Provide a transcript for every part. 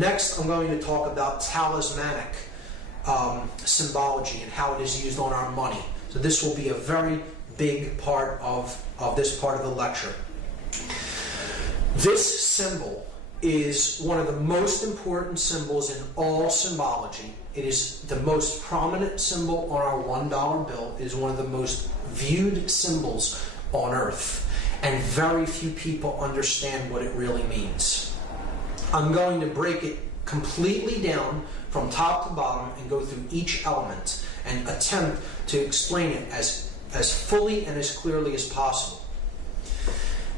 next, I'm going to talk about talismanic symbology and how it is used on our money. So this will be a very big part of this part of the lecture. This symbol is one of the most important symbols in all symbology. It is the most prominent symbol on our $1 bill. It is one of the most viewed symbols on earth. And very few people understand what it really means. I'm going to break it completely down from top to bottom and go through each element and attempt to explain it as fully and as clearly as possible.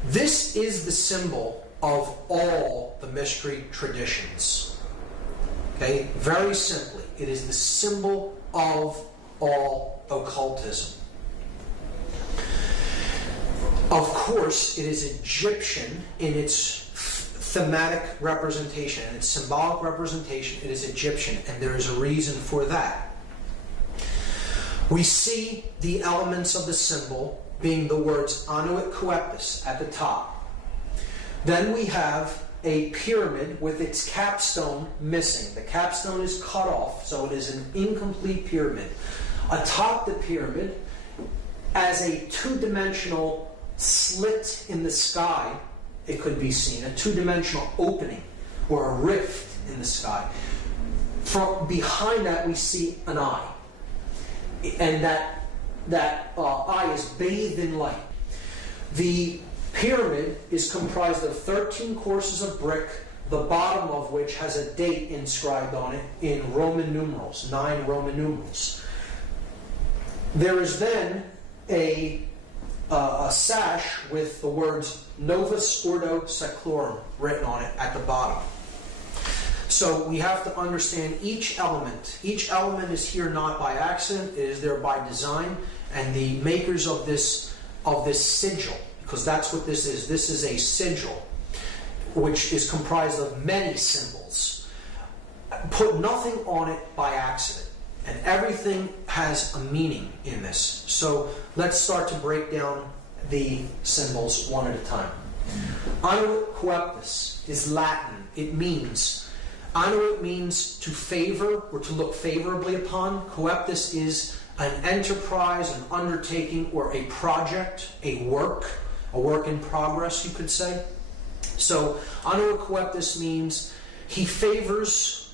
This is the symbol of all the mystery traditions. Okay? Very simply, it is the symbol of all occultism. Of course, it is Egyptian in its thematic representation, and its symbolic representation. It is Egyptian, and there is a reason for that. We see the elements of the symbol being the words Anuit Coeptus at the top. Then we have a pyramid with its capstone missing. The capstone is cut off, so it is an incomplete pyramid. Atop the pyramid, as a two-dimensional slit in the sky, it could be seen, a two-dimensional opening or a rift in the sky. From behind that, we see an eye, and that eye is bathed in light. The pyramid is comprised of 13 courses of brick, the bottom of which has a date inscribed on it in Roman numerals, 9 Roman numerals. There is then a sash with the words Novus Ordo Seclorum written on it at the bottom. So we have to understand each element. Each element is here not by accident, it is there by design, and the makers of this sigil, because that's what this is. This is a sigil, which is comprised of many symbols. Put nothing on it by accident, and everything has a meaning in this. So let's start to break down the symbols one at a time. Anuit Coeptus is Latin. It means, Anuit means to favor or to look favorably upon. Coeptus is an enterprise, an undertaking, or a project, a work in progress, you could say. So, Anuit Coeptus means he favors,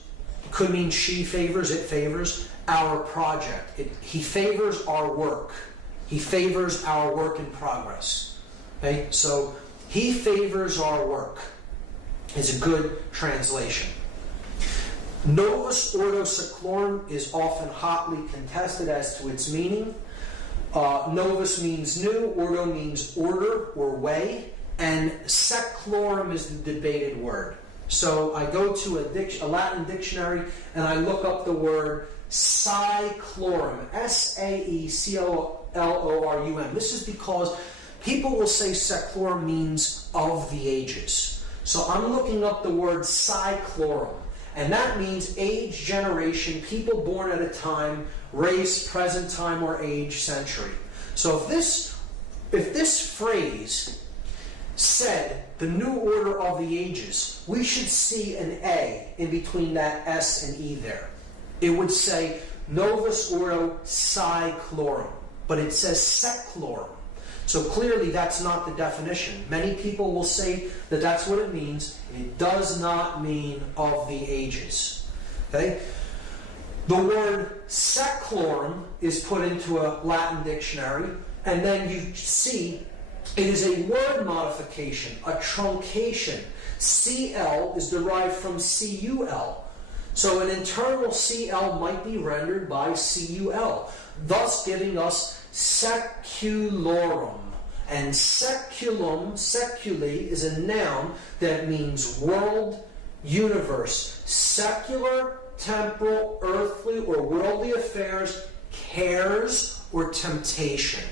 could mean she favors, it favors, our project. He favors our work. He favors our work in progress. Okay? So, he favors our work is a good translation. Novus Ordo Seclorum is often hotly contested as to its meaning. Novus means new, Ordo means order or way, and seclorum is the debated word. So I go to a Latin dictionary and I look up the word saeclorum, S-A-E-C-O-L-O-R-U-M. This is because people will say seclorum means of the ages. So I'm looking up the word saeclorum, and that means age, generation, people born at a time, race, present time, or age, century. So if this phrase said the new order of the ages, we should see an A in between that S and E there. It would say Novus Ordo Saeclorum, but it says Seclorum. So clearly that's not the definition. Many people will say that that's what it means. It does not mean of the ages. Okay? The word seclorum is put into a Latin dictionary, and then you see it is a word modification, a truncation. CL is derived from CUL. So an internal CL might be rendered by CUL, thus giving us seculorum. And seculum, seculi, is a noun that means world, universe, secular, temporal, earthly, or worldly affairs, cares, or temptation.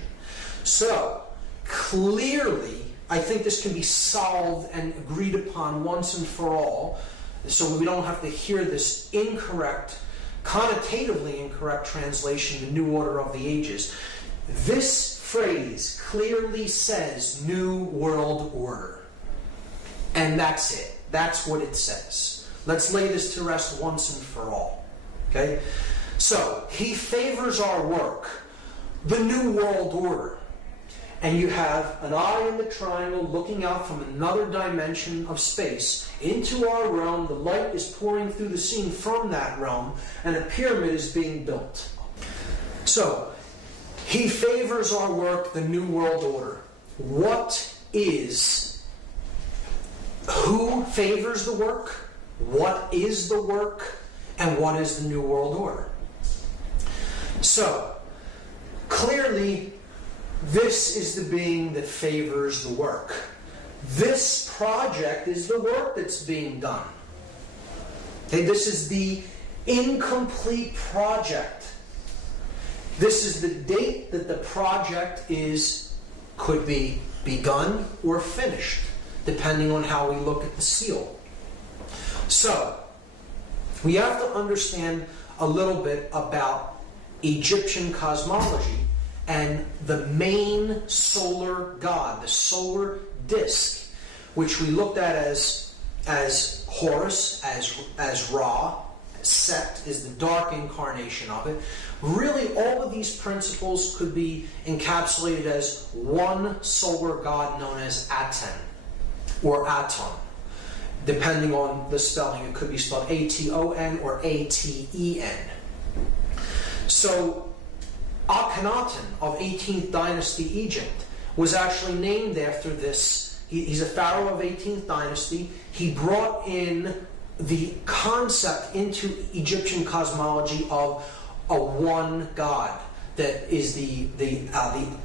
So, clearly, I think this can be solved and agreed upon once and for all, so we don't have to hear this incorrect, connotatively incorrect translation, the new order of the ages. This phrase clearly says New World Order. And that's it. That's what it says. Let's lay this to rest once and for all. Okay? So, he favors our work, the New World Order. And you have an eye in the triangle looking out from another dimension of space into our realm. The light is pouring through the scene from that realm, and a pyramid is being built. So, he favors our work, the New World Order. Who favors the work? What is the work? And what is the New World Order? So, clearly, this is the being that favors the work. This project is the work that's being done. Okay, this is the incomplete project. This is the date that the project could be begun or finished, depending on how we look at the seal. So, we have to understand a little bit about Egyptian cosmology and the main solar god, the solar disk, which we looked at as Horus, as Ra. Set is the dark incarnation of it. Really, all of these principles could be encapsulated as one solar god known as Aten, or Aton. Depending on the spelling, it could be spelled A-T-O-N or A-T-E-N. So, Akhenaten of 18th dynasty Egypt was actually named after this. He's a pharaoh of 18th dynasty. He brought in the concept into Egyptian cosmology of a one God that is the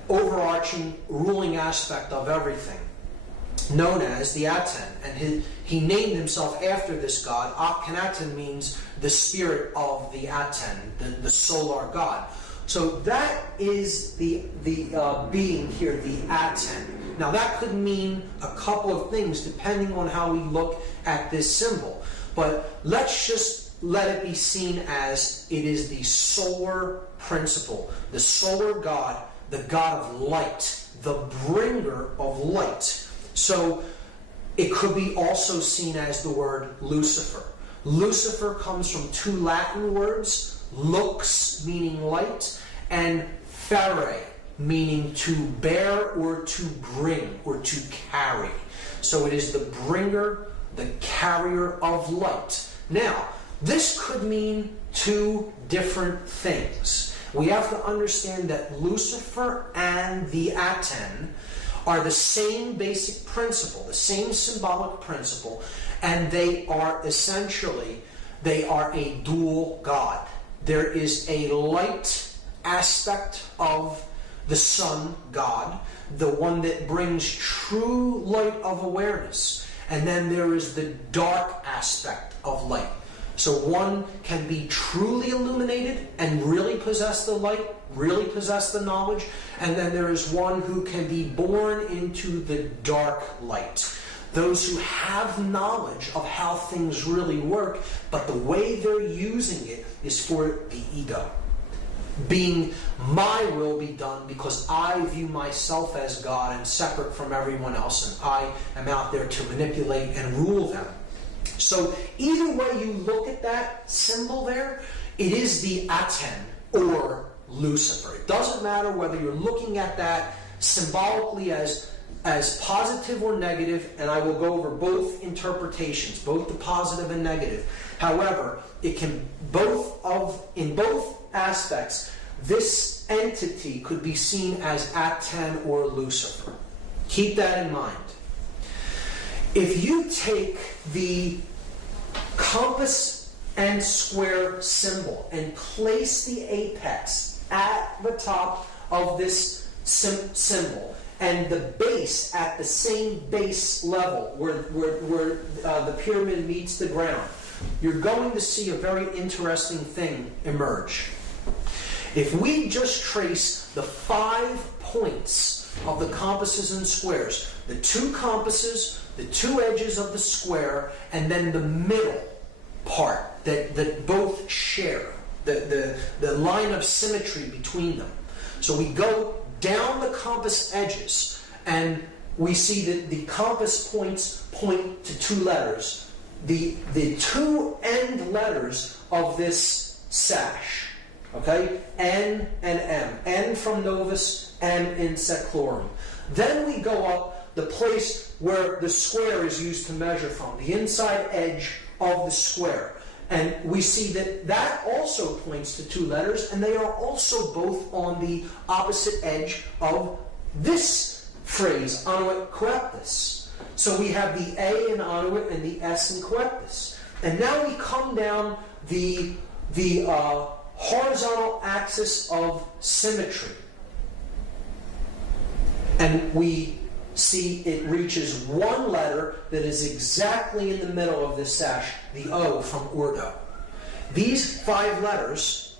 overarching ruling aspect of everything, known as the Aten. And he named himself after this god. Akhenaten means the spirit of the Aten, the solar god. So that is the being here, the Aten. Now that could mean a couple of things depending on how we look at this symbol. But let's just let it be seen as it is the solar principle, the solar god, the god of light, the bringer of light. So it could be also seen as the word Lucifer. Lucifer comes from two Latin words, lux meaning light, and fere meaning to bear or to bring or to carry. So it is the bringer, the carrier of light. Now, this could mean two different things. We have to understand that Lucifer and the Aten are the same basic principle, the same symbolic principle, and they are a dual god. There is a light aspect of the sun god, the one that brings true light of awareness. And then there is the dark aspect of light. So one can be truly illuminated and really possess the light, really possess the knowledge. And then there is one who can be born into the dark light. Those who have knowledge of how things really work, but the way they're using it is for the ego. Being my will be done because I view myself as God and separate from everyone else, and I am out there to manipulate and rule them. So either way you look at that symbol there, it is the Aten or Lucifer. It doesn't matter whether you're looking at that symbolically as positive or negative, and I will go over both interpretations, both the positive and negative. However, it can in both aspects, this entity could be seen as Aten or Lucifer. Keep that in mind. If you take the compass and square symbol and place the apex at the top of this symbol and the base at the same base level where the pyramid meets the ground, you're going to see a very interesting thing emerge. If we just trace the 5 points of the compasses and squares, the 2 compasses, the 2 edges of the square, and then the middle part that both share, the line of symmetry between them. So we go down the compass edges, and we see that the compass points point to 2 letters, the two end letters of this sash. Okay? N and M. N from Novus, M in Seclorum. Then we go up the place where the square is used to measure from, the inside edge of the square. And we see that that also points to two letters, and they are also both on the opposite edge of this phrase, annuit coeptus. So we have the A in annuit and the S in coeptus. And now we come down the horizontal axis of symmetry. And we see it reaches one letter that is exactly in the middle of this sash, the O from Urdo. These 5 letters,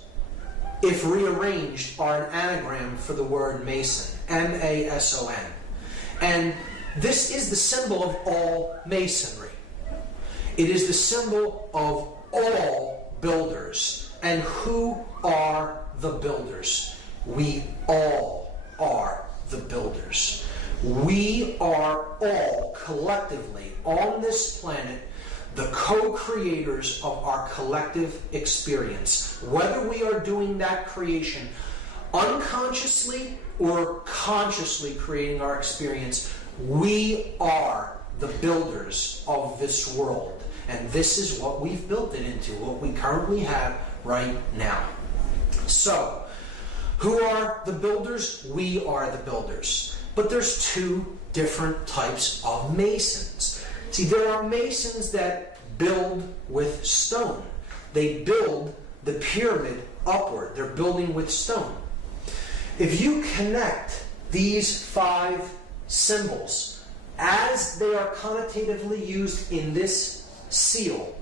if rearranged, are an anagram for the word Mason, M-A-S-O-N. And this is the symbol of all masonry. It is the symbol of all builders. And who are the builders? We all are the builders. We are all collectively on this planet the co-creators of our collective experience. Whether we are doing that creation unconsciously or consciously creating our experience, we are the builders of this world. And this is what we've built it into, what we currently have right now. So, who are the builders? We are the builders. But there's 2 different types of masons. See, there are masons that build with stone. They build the pyramid upward. They're building with stone. If you connect these 5 symbols as they are connotatively used in this seal,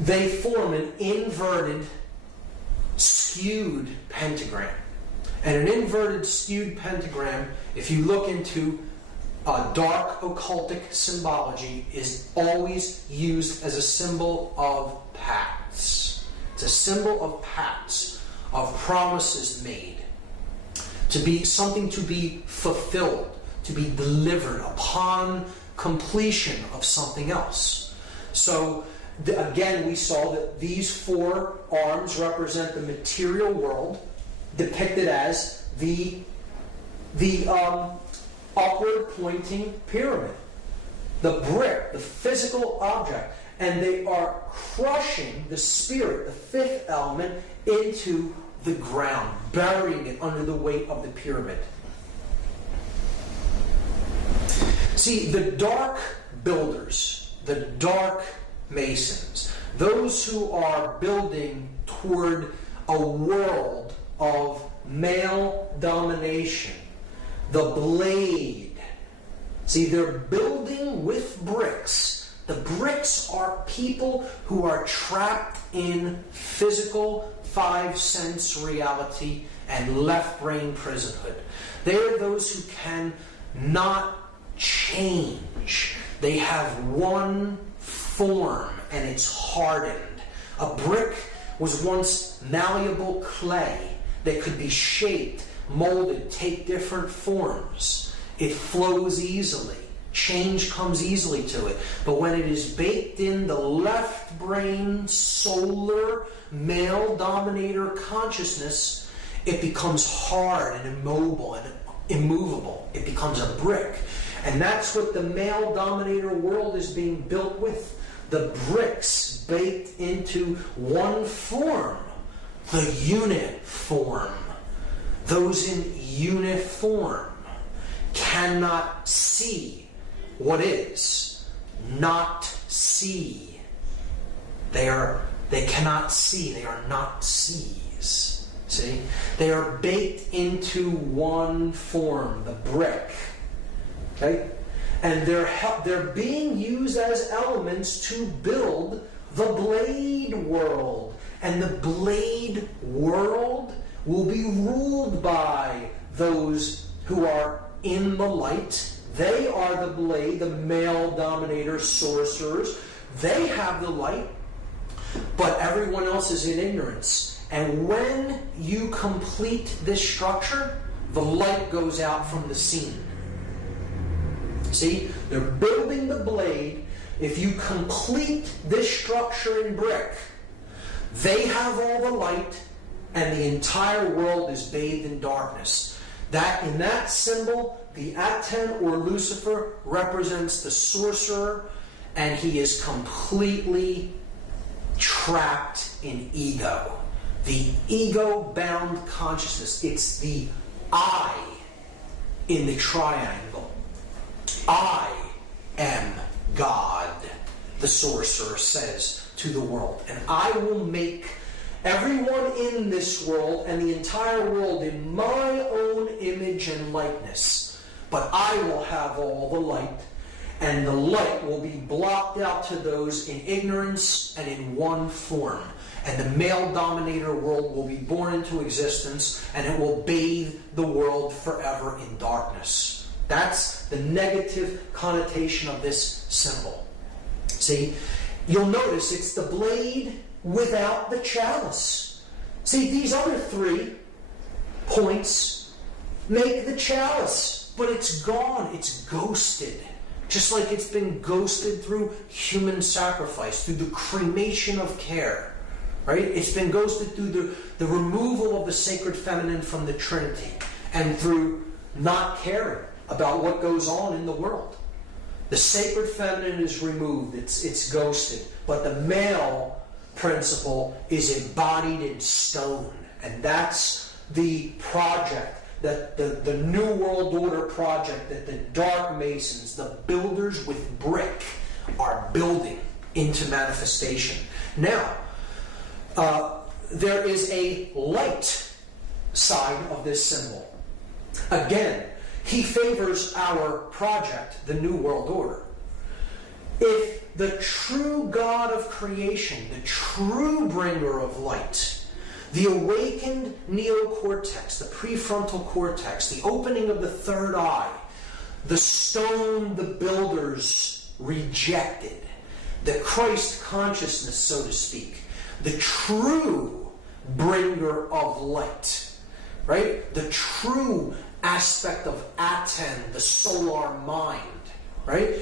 they form an inverted, skewed pentagram. And an inverted, skewed pentagram, if you look into dark occultic symbology, is always used as a symbol of pacts. It's a symbol of pacts, of promises made, to be something to be fulfilled, to be delivered upon completion of something else. So again, we saw that these 4 arms represent the material world, depicted as the upward pointing pyramid, the brick, the physical object, and they are crushing the spirit, the 5th element, into the ground, burying it under the weight of the pyramid. See, the dark builders, the dark masons, those who are building toward a world of male domination, the blade. See, they're building with bricks. The bricks are people who are trapped in physical 5-sense reality and left brain prisonhood. They are those who can not change. They have one form and it's hardened. A brick was once malleable clay that could be shaped, molded, take different forms. It flows easily. Change comes easily to it. But when it is baked in the left brain, solar, male dominator consciousness, it becomes hard and immobile and immovable. It becomes a brick. And that's what the male dominator world is being built with. The bricks baked into one form. The unit form. Those in uniform cannot see what is. Not see. They cannot see. They are not sees. See? They are baked into one form, the brick. Okay? And they're being used as elements to build the blade world. And the blade world will be ruled by those who are in the light. They are the blade, the male dominator sorcerers. They have the light, but everyone else is in ignorance. And when you complete this structure, the light goes out from the scene. See, they're building the blade if you complete this structure in brick, they have all the light and the entire world is bathed in darkness. That in that symbol, the Aten or Lucifer represents the sorcerer, and he is completely trapped in ego. The ego-bound consciousness. It's the I in the triangle. I am God, the sorcerer says to the world. And I will make everyone in this world and the entire world in my own image and likeness. But I will have all the light, and the light will be blocked out to those in ignorance and in one form. And the male dominator world will be born into existence, and it will bathe the world forever in darkness. That's the negative connotation of this symbol. See, you'll notice it's the blade without the chalice. See, these other 3 points make the chalice, but it's gone, it's ghosted. Just like it's been ghosted through human sacrifice, through the cremation of care. Right? It's been ghosted through the removal of the sacred feminine from the Trinity, and through not caring about what goes on in the world. The sacred feminine is removed, it's ghosted, but the male principle is embodied in stone. And that's the project, that the New World Order project that the Dark Masons, the builders with brick, are building into manifestation. Now, there is a light side of this symbol. Again, he favors our project, the New World Order. If the true God of creation, the true bringer of light, the awakened neocortex, the prefrontal cortex, the opening of the third eye, the stone the builders rejected, the Christ consciousness, so to speak, the true bringer of light, right? The true aspect of Aten, the solar mind, right?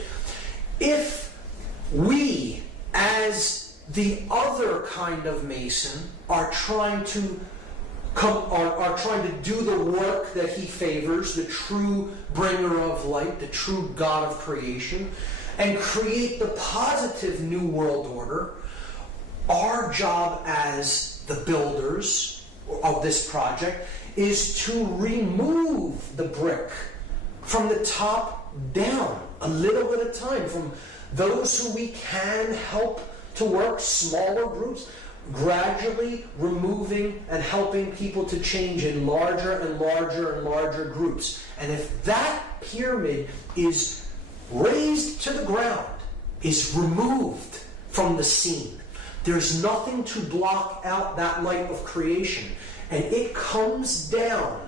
If we, as the other kind of Mason, are trying to do the work that he favors, the true bringer of light, the true God of creation, and create the positive New World Order, our job as the builders of this project is to remove the brick from the top down, a little at a time, from those who we can help to work, smaller groups, gradually removing and helping people to change in larger and larger and larger groups. And if that pyramid is razed to the ground, is removed from the scene, there's nothing to block out that light of creation. And it comes down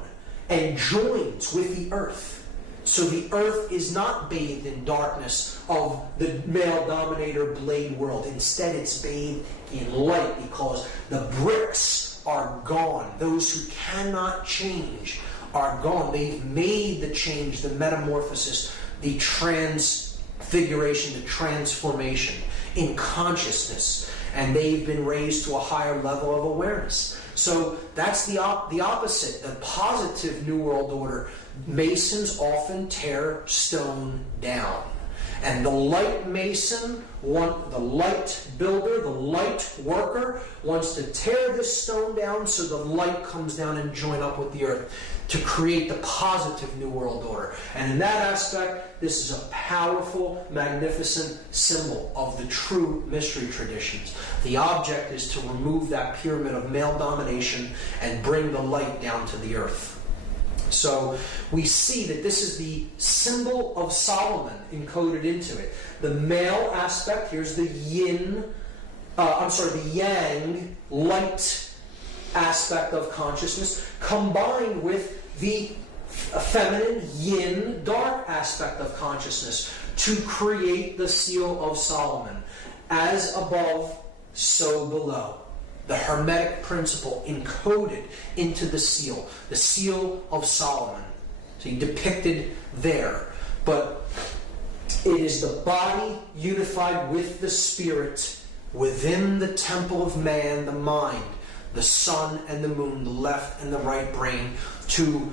and joins with the earth. So the earth is not bathed in darkness of the male dominator blade world. Instead, it's bathed in light because the bricks are gone. Those who cannot change are gone. They've made the change, the metamorphosis, the transfiguration, the transformation in consciousness. And they've been raised to a higher level of awareness. So that's the opposite, the positive New World Order. Masons often tear stone down. And the light Mason, the light builder, the light worker, wants to tear this stone down so the light comes down and join up with the earth to create the positive New World Order. And in that aspect, this is a powerful, magnificent symbol of the true mystery traditions. The object is to remove that pyramid of male domination and bring the light down to the earth. So we see that this is the symbol of Solomon encoded into it. The male aspect, here's the the yang light aspect of consciousness, combined with the feminine yin dark aspect of consciousness to create the seal of Solomon. As above, so below. The Hermetic principle encoded into the seal of Solomon. So depicted there. But It is the body unified with the spirit within the temple of man, the mind, the sun and the moon, the left and the right brain, to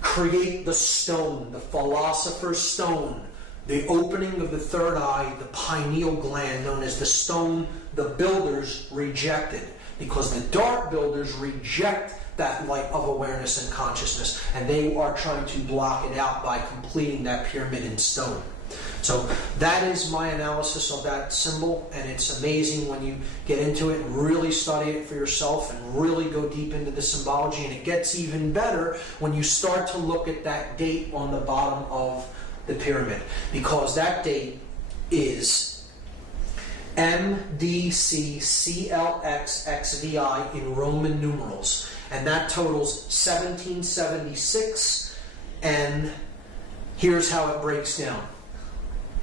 create the stone, the philosopher's stone, the opening of the third eye, the pineal gland, known as the stone the builders rejected, because the dark builders reject that light of awareness and consciousness, and they are trying to block it out by completing that pyramid in stone. So that is my analysis of that symbol, and it's amazing when you get into it and really study it for yourself and really go deep into the symbology, and it gets even better when you start to look at that date on the bottom of the pyramid, because that date is MDCCLXXVI in Roman numerals, and that totals 1776, and here's how it breaks down.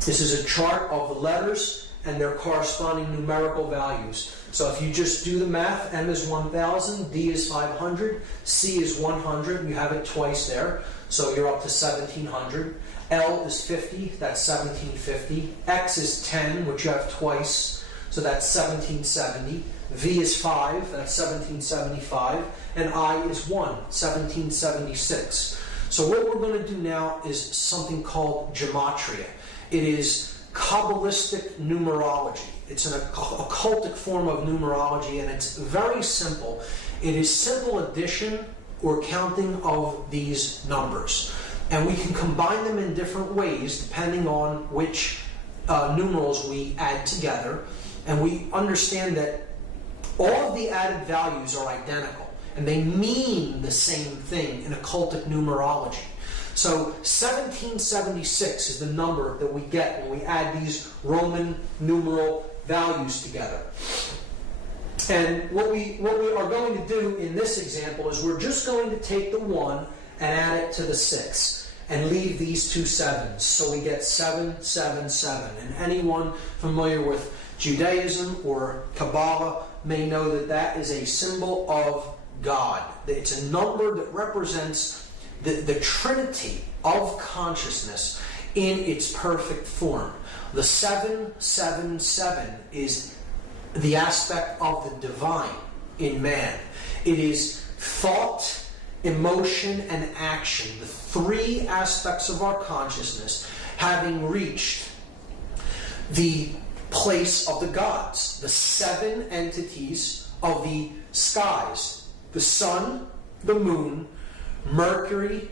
This is a chart of the letters and their corresponding numerical values. So if you just do the math, M is 1000, D is 500, C is 100, you have it twice there, so you're up to 1700. L is 50, that's 1750. X is 10, which you have twice, so that's 1770. V is 5, that's 1775. And I is 1, 1776. So what we're going to do now is something called gematria. It is Kabbalistic numerology. It's an occultic form of numerology, and it's very simple. It is simple addition or counting of these numbers. And we can combine them in different ways depending on which numerals we add together. And we understand that all of the added values are identical, and they mean the same thing in occultic numerology. So 1776 is the number that we get when we add these Roman numeral values together. And what we are going to do in this example is we're just going to take the 1 and add it to the 6 and leave these two 7s. So we get 777. And anyone familiar with Judaism or Kabbalah may know that that is a symbol of God. It's a number that represents the trinity of consciousness in its perfect form. The 777 is the aspect of the divine in man. It is thought, emotion, and action, the three aspects of our consciousness, having reached the place of the gods, the 7 entities of the skies, the sun, the moon, Mercury,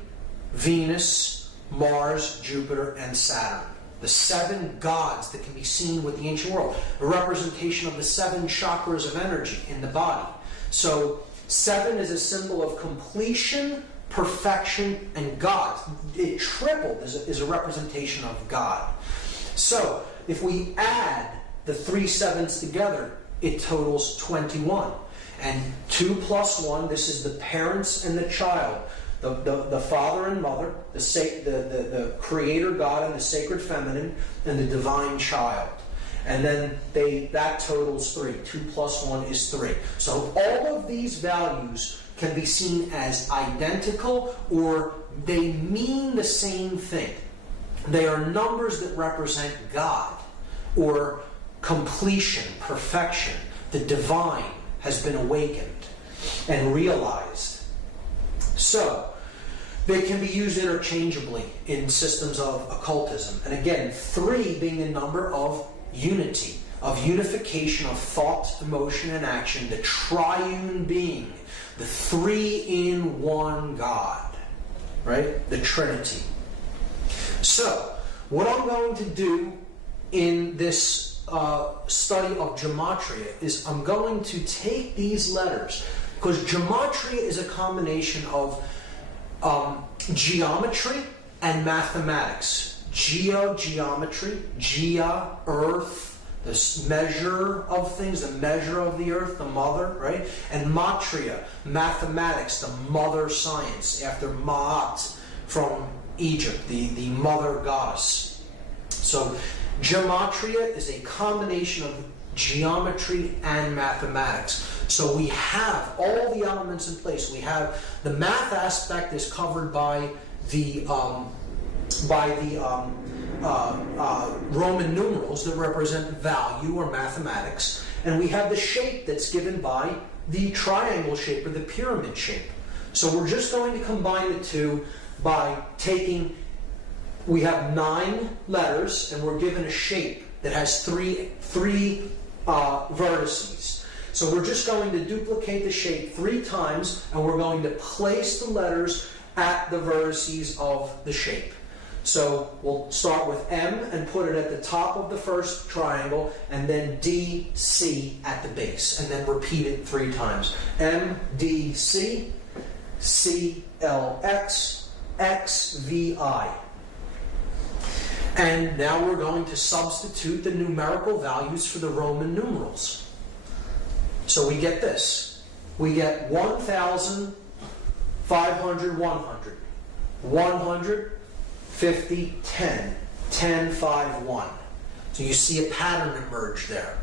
Venus, Mars, Jupiter, and Saturn. The 7 gods that can be seen with the ancient world. A representation of the 7 chakras of energy in the body. So 7 is a symbol of completion, perfection, and God. It tripled is a representation of God. So if we add the 3 7s together, it totals 21. And 2 plus 1, this is the parents and the child. The father and mother, the creator God and the sacred feminine, and the divine child. And then that totals 3. 2 plus 1 is 3. So all of these values can be seen as identical, or they mean the same thing. They are numbers that represent God, or completion, perfection. The divine has been awakened and realized. So they can be used interchangeably in systems of occultism. And again, 3 being the number of unity, of unification of thought, emotion, and action, the triune being, the 3-in-1 God, right? The Trinity. So, what I'm going to do in this study of gematria is I'm going to take these letters, because gematria is a combination of geometry and mathematics. Geometry, earth, the measure of things, the measure of the earth, the mother, right? And matria, mathematics, the mother science, after Ma'at from Egypt, the mother goddess. So gematria is a combination of geometry and mathematics. So we have all the elements in place. We have the math aspect is covered by the Roman numerals that represent value or mathematics, and we have the shape that's given by the triangle shape or the pyramid shape. So we're just going to combine the two by taking, we have 9 letters and we're given a shape that has three vertices. So we're just going to duplicate the shape 3 times and we're going to place the letters at the vertices of the shape. So we'll start with M and put it at the top of the first triangle, and then D, C at the base, and then repeat it 3 times. M, D, C, C, L, X, X, V, I. And now we're going to substitute the numerical values for the Roman numerals. So we get this. We get 1,000, 500, 100. 100, 50, 10, 10, 5, 1. So you see a pattern emerge there.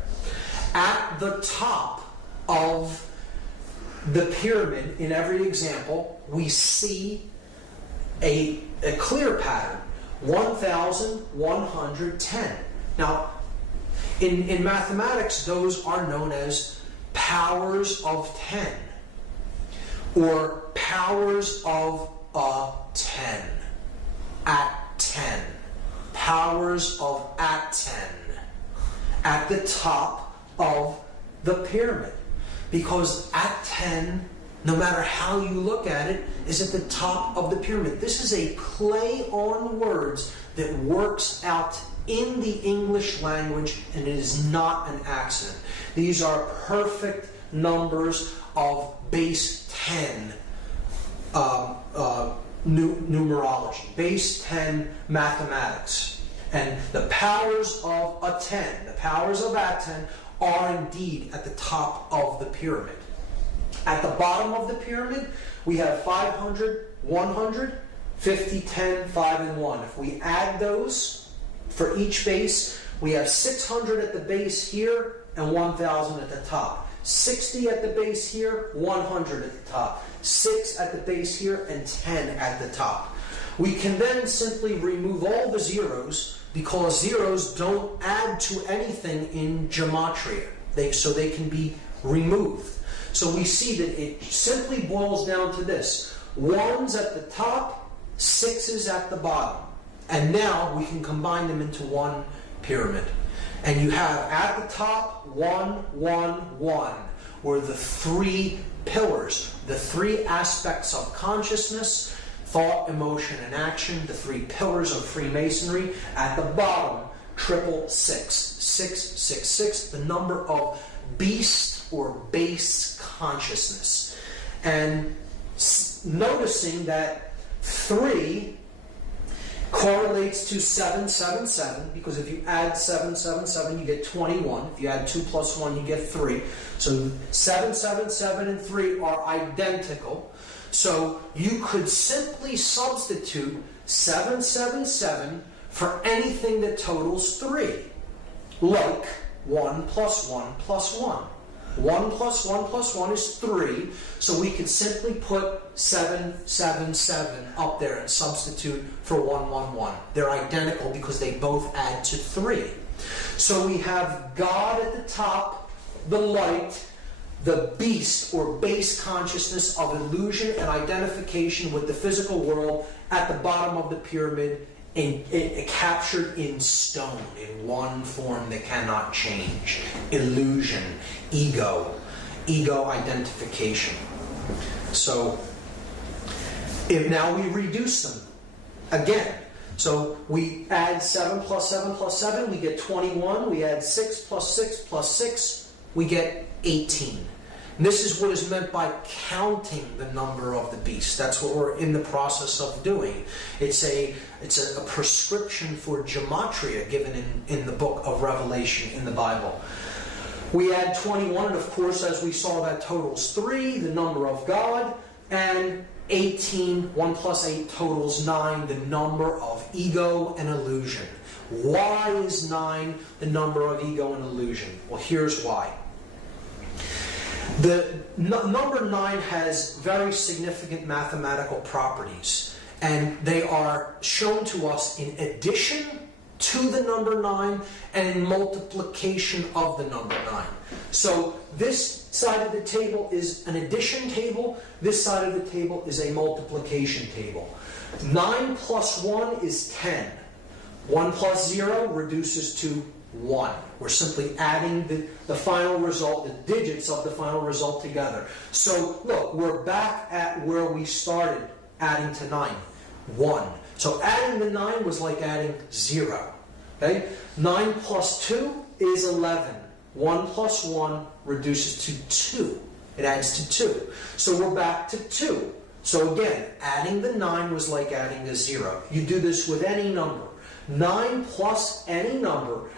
At the top of the pyramid, in every example, we see a clear pattern. 1,110. Now, in mathematics, those are known as powers of 10, or powers of 10. At 10. Powers of at 10. At the top of the pyramid. Because at 10, no matter how you look at it, is at the top of the pyramid. This is a play on words that works out in the English language, and it is not an accident. These are perfect numbers of base 10 numerology, base 10 mathematics. And the powers of a 10, the powers of at 10, are indeed at the top of the pyramid. At the bottom of the pyramid, we have 500, 100, 50, 10, 5, and 1. If we add those for each base, we have 600 at the base here and 1,000 at the top. 60 at the base here, 100 at the top. 6 at the base here, and 10 at the top. We can then simply remove all the zeros because zeros don't add to anything in gematria. So they can be removed. So we see that it simply boils down to this. 1's at the top, 6's at the bottom. And now we can combine them into one pyramid. And you have at the top 1, 1, 1, where the 3 pillars, the 3 aspects of consciousness, thought, emotion, and action, the 3 pillars of Freemasonry. At the bottom, 666, 666, the number of beast or base consciousness. And noticing that 3 correlates to 777, because if you add 777, you get 21. If you add 2 plus 1, you get 3. So 777 and 3 are identical. So you could simply substitute 777 for anything that totals 3. Like 1 plus 1 plus 1. 1 plus 1 plus 1 is 3, so we could simply put 777 up there and substitute for 111. They're identical because they both add to 3. So we have God at the top, the light, the beast or base consciousness of illusion and identification with the physical world at the bottom of the pyramid, captured in stone, in one form that cannot change. Illusion, ego identification. So, if now we reduce them again. So we add 7 plus 7 plus 7, we get 21. We add 6 plus 6 plus 6, we get 18. And this is what is meant by counting the number of the beast. That's what we're in the process of doing. It's a prescription for gematria given in the book of Revelation in the Bible. We add 21, and of course, as we saw, that totals 3, the number of God, and 18, 1 plus 8 totals 9, the number of ego and illusion. Why is 9 the number of ego and illusion? Well, here's why. The number 9 has very significant mathematical properties, and they are shown to us in addition to the number 9 and in multiplication of the number 9. So this side of the table is an addition table. This side of the table is a multiplication table. 9 plus 1 is 10. 1 plus 0 reduces to 1. We're simply adding the final result, the digits of the final result together. So look, we're back at where we started adding to 9. 1. So adding the 9 was like adding 0. Okay? 9 plus 2 is 11. 1 plus 1 reduces to 2. It adds to 2. So we're back to 2. So again, adding the 9 was like adding a 0. You do this with any number. 9 plus any number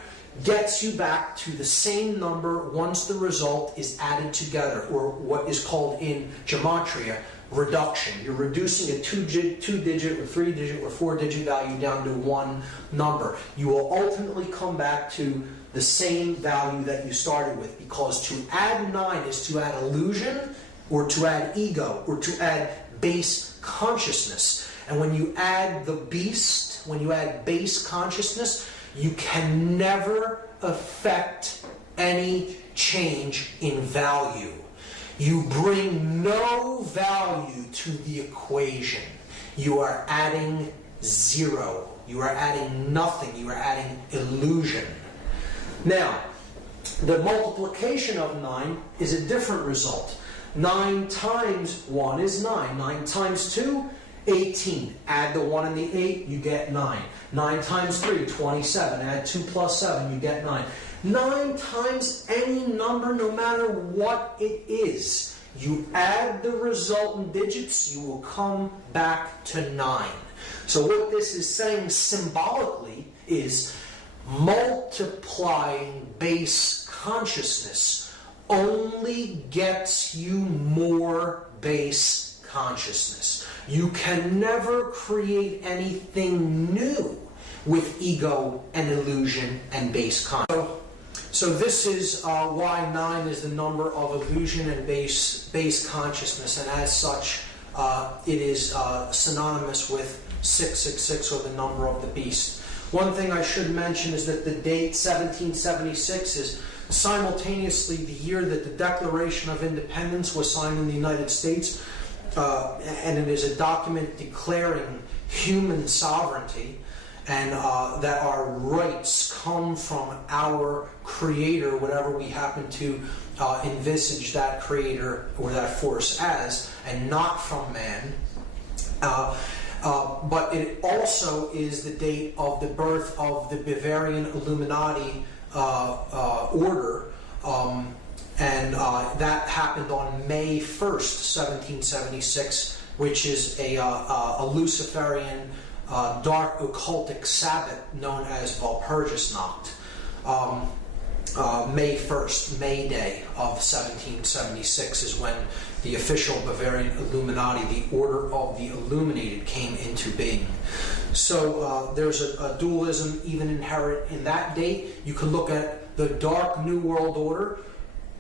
gets you back to the same number once the result is added together, or what is called in gematria reduction. You're reducing a 2-digit or 3-digit or 4-digit value down to one number. You will ultimately come back to the same value that you started with, because to add 9 is to add illusion, or to add ego, or to add base consciousness. And when you add the beast, when you add base consciousness, you can never affect any change in value. You bring no value to the equation. You are adding 0. You are adding nothing. You are adding illusion. Now, the multiplication of 9 is a different result. 9 times 1 is 9. 9 times 2, 18. Add the 1 and the 8, you get 9. 9 times 3, 27. Add 2 plus 7, you get 9. 9 times any number, no matter what it is. You add the resultant digits, you will come back to 9. So what this is saying symbolically is multiplying base consciousness only gets you more base consciousness. You can never create anything new with ego and illusion and base consciousness. So this is why 9 is the number of illusion and base consciousness, and as such, it is synonymous with 666, or the number of the beast. One thing I should mention is that the date 1776 is simultaneously the year that the Declaration of Independence was signed in the United States, and it is a document declaring human sovereignty, and that our rights come from our Creator, whatever we happen to envisage that Creator or that force as, and not from man. But it also is the date of the birth of the Bavarian Illuminati order, and that happened on May 1st, 1776, which is a Luciferian dark occultic Sabbath known as Walpurgisnacht. May 1st, May Day of 1776 is when the official Bavarian Illuminati, the Order of the Illuminated, came into being. So there's a dualism even inherent in that date. You can look at the Dark New World Order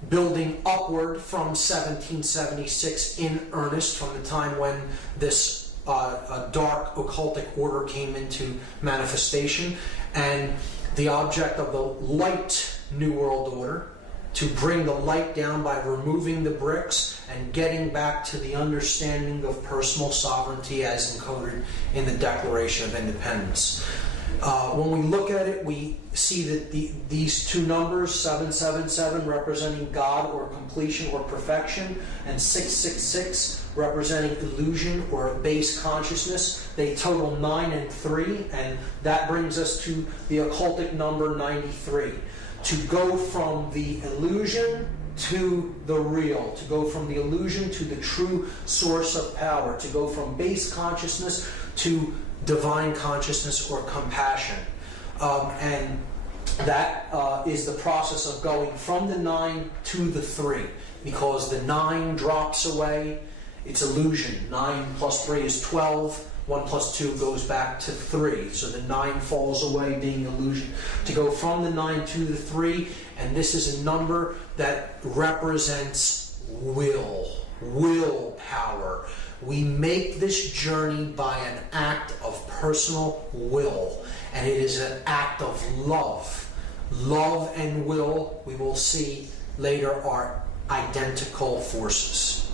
building upward from 1776 in earnest, from the time when this dark occultic order came into manifestation, and the object of the light New World Order, to bring the light down by removing the bricks and getting back to the understanding of personal sovereignty as encoded in the Declaration of Independence. When we look at it, we see that these two numbers, 777 representing God or completion or perfection, and 666 representing illusion or base consciousness, they total 9 and 3, and that brings us to the occultic number 93. To go from the illusion to the real, to go from the illusion to the true source of power, to go from base consciousness to divine consciousness or compassion. And that is the process of going from the 9 to the 3, because the 9 drops away, it's illusion. 9 plus 3 is 12. 1 plus 2 goes back to 3. So the 9 falls away, being illusion. To go from the 9 to the 3, and this is a number that represents willpower. We make this journey by an act of personal will, and it is an act of love. Love and will, we will see later, are identical forces.